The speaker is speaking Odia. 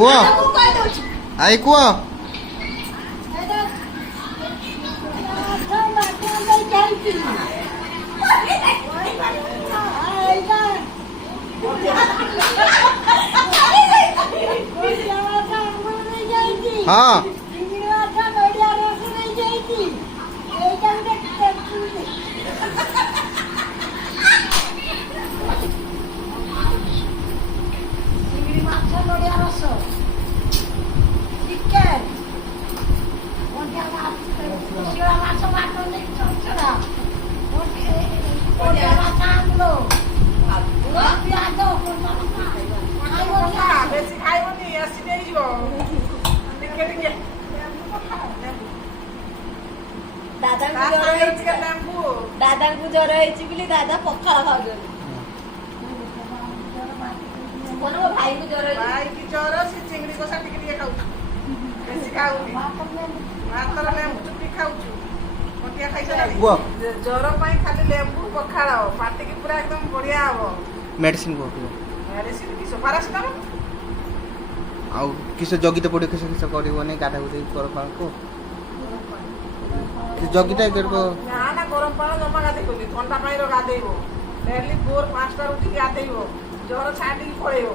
କୁହ ଆଇ କୁହ ହଁ ବେଶୀ ଖାଇବନି ଆସି ନେଇଯିବ ଟିକେ ଟିକେ ଦାଦାଙ୍କୁ ଜ୍ୱର ହେଇଛି ବୋଲି ଦାଦା ପଖାଳ ଖାଉଛନ୍ତି। ମୋ ଭାଇକୁ ଜ୍ୱର ହେଇଛି। ଭାଇକି ଜ୍ୱର ସେ ଚିଙ୍ଗିଡି କଷା ଟିକେ ଟିକେ ଖାଉଛୁ ବେଶୀ ଖାଉନି ଭାତର ଲେମ୍ବୁ ଚୁପି ଖାଉଛୁ ମଟିଆ ଖାଇସାରିଲାଣି ଜ୍ୱର ପାଇଁ ଖାଲି ଲେମ୍ବୁ ପଖାଳ ପାଟିକି ପୁରା ଏକଦମ ବଢିଆ ହବ ମେଡିସିନ କୁହ ମେଡିସିନ କିସ ପାରାସିଟାମଲ ଆଉ କିସ ଜଗିତେ ପଡିବ କିସ କିସ କରିବନି ଗାଧା ଗୁଧି କର ପାଳକୁ ଜଗିତେ ନା ନା ଗରମ ପାଣି ଜମା ଗାଧେଇବନି ଥଣ୍ଡା ପାଣିର ଗାଧେଇବ ଡେଲି ଭୋର 5ଟାରୁ ଉଠିକି ଗାଧେଇବ ଜ୍ୱର ଛାଡ଼ିକି ପଳେଇବ।